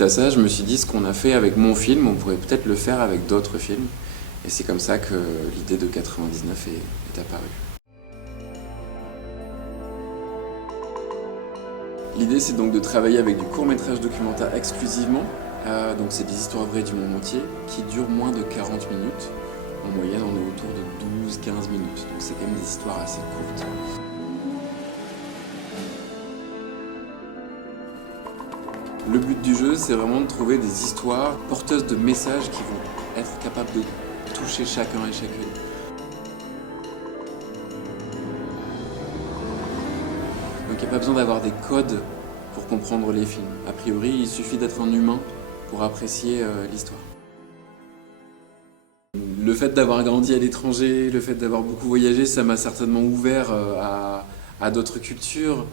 suite à ça, je me suis dit, ce qu'on a fait avec mon film, on pourrait peut-être le faire avec d'autres films. Et c'est comme ça que l'idée de 99 est apparue. L'idée, c'est donc de travailler avec du court-métrage documentaire exclusivement. Donc c'est des histoires vraies du monde entier qui durent moins de 40 minutes. En moyenne, on est autour de 12-15 minutes. Donc c'est quand même des histoires assez courtes. Le but du jeu, c'est vraiment de trouver des histoires porteuses de messages qui vont être capables de toucher chacun et chacune. Donc il n'y a pas besoin d'avoir des codes pour comprendre les films. A priori, il suffit d'être un humain pour apprécier l'histoire. Le fait d'avoir grandi à l'étranger, le fait d'avoir beaucoup voyagé, ça m'a certainement ouvert à d'autres cultures.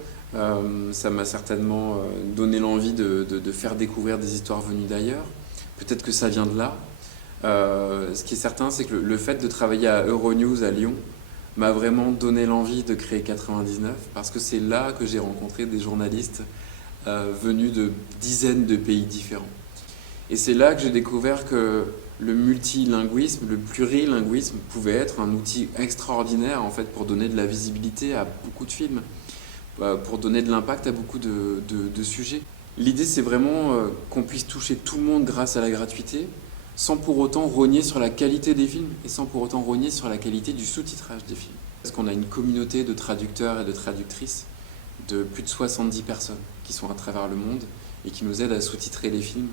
Ça m'a certainement donné l'envie de faire découvrir des histoires venues d'ailleurs. Peut-être que ça vient de là. Ce qui est certain, c'est que le fait de travailler à Euronews à Lyon m'a vraiment donné l'envie de créer 99, parce que c'est là que j'ai rencontré des journalistes venus de dizaines de pays différents. Et c'est là que j'ai découvert que le multilinguisme, le plurilinguisme pouvait être un outil extraordinaire en fait, pour donner de la visibilité à beaucoup de films, pour donner de l'impact à beaucoup de sujets. L'idée, c'est vraiment qu'on puisse toucher tout le monde grâce à la gratuité, sans pour autant rogner sur la qualité des films et sans pour autant rogner sur la qualité du sous-titrage des films. Parce qu'on a une communauté de traducteurs et de traductrices de plus de 70 personnes qui sont à travers le monde et qui nous aident à sous-titrer les films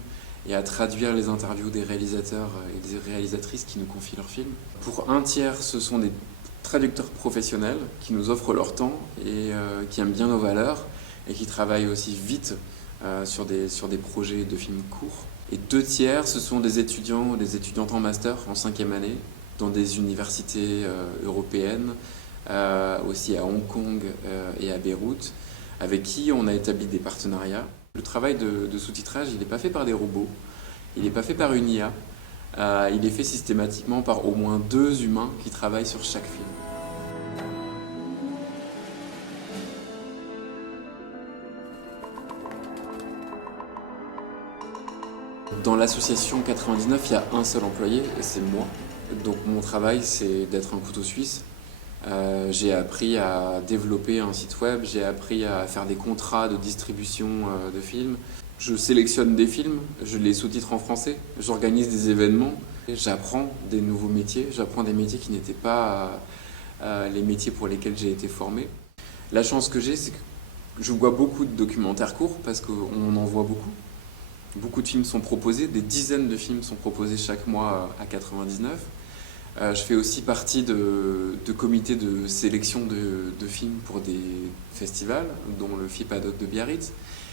et à traduire les interviews des réalisateurs et des réalisatrices qui nous confient leurs films. Pour un tiers, ce sont des traducteurs professionnels qui nous offrent leur temps et qui aiment bien nos valeurs et qui travaillent aussi vite sur des projets de films courts. Et 2 tiers, ce sont des étudiants ou des étudiantes en master en 5e année dans des universités européennes, aussi à Hong Kong et à Beyrouth, avec qui on a établi des partenariats. Le travail de sous-titrage, il n'est pas fait par des robots, il n'est pas fait par une IA, il est fait systématiquement par au moins 2 humains qui travaillent sur chaque film. Dans l'association 99, il y a un seul employé, et c'est moi. Donc mon travail, c'est d'être un couteau suisse. J'ai appris à développer un site web, j'ai appris à faire des contrats de distribution de films. Je sélectionne des films, je les sous-titre en français, j'organise des événements, j'apprends des nouveaux métiers, j'apprends des métiers qui n'étaient pas les métiers pour lesquels j'ai été formé. La chance que j'ai, c'est que je vois beaucoup de documentaires courts parce qu'on en voit beaucoup. Beaucoup de films sont proposés, des dizaines de films sont proposés chaque mois à 99. Je fais aussi partie de comités de sélection de films pour des festivals, dont le FIPADOC de Biarritz.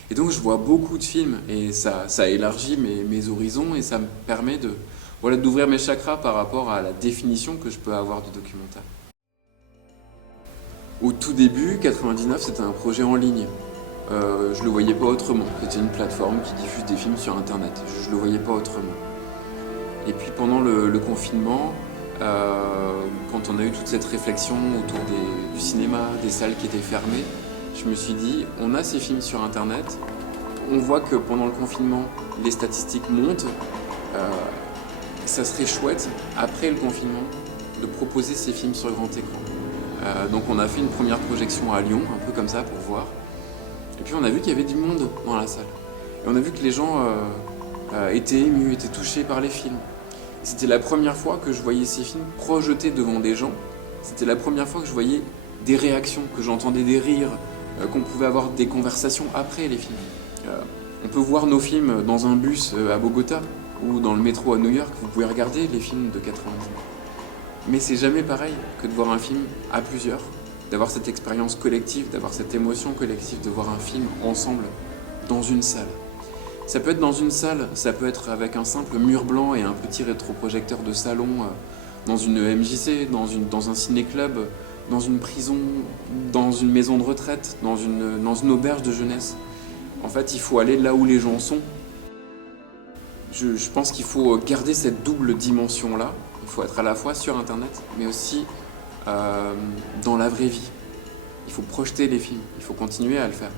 Et donc je vois beaucoup de films et ça élargit mes horizons et ça me permet d'ouvrir mes chakras par rapport à la définition que je peux avoir du documentaire. Au tout début, 99, c'était un projet en ligne. Je ne le voyais pas autrement. C'était une plateforme qui diffuse des films sur Internet. Je ne le voyais pas autrement. Et puis pendant le confinement, quand on a eu toute cette réflexion autour du cinéma, des salles qui étaient fermées, je me suis dit, on a ces films sur Internet, on voit que pendant le confinement, les statistiques montent, ça serait chouette, après le confinement, de proposer ces films sur grand écran. Donc on a fait une première projection à Lyon, un peu comme ça, pour voir. Et puis on a vu qu'il y avait du monde dans la salle. Et on a vu que les gens étaient émus, étaient touchés par les films. C'était la première fois que je voyais ces films projetés devant des gens. C'était la première fois que je voyais des réactions, que j'entendais des rires, qu'on pouvait avoir des conversations après les films. On peut voir nos films dans un bus à Bogota ou dans le métro à New York. Vous pouvez regarder les films de 99. Mais c'est jamais pareil que de voir un film à plusieurs, d'avoir cette expérience collective, d'avoir cette émotion collective, de voir un film ensemble dans une salle. Ça peut être dans une salle, ça peut être avec un simple mur blanc et un petit rétroprojecteur de salon, dans une MJC, dans un ciné-club, dans une prison, dans une maison de retraite, dans une auberge de jeunesse. En fait, il faut aller là où les gens sont. Je pense qu'il faut garder cette double dimension-là. Il faut être à la fois sur Internet, mais aussi dans la vraie vie. Il faut projeter les films, il faut continuer à le faire.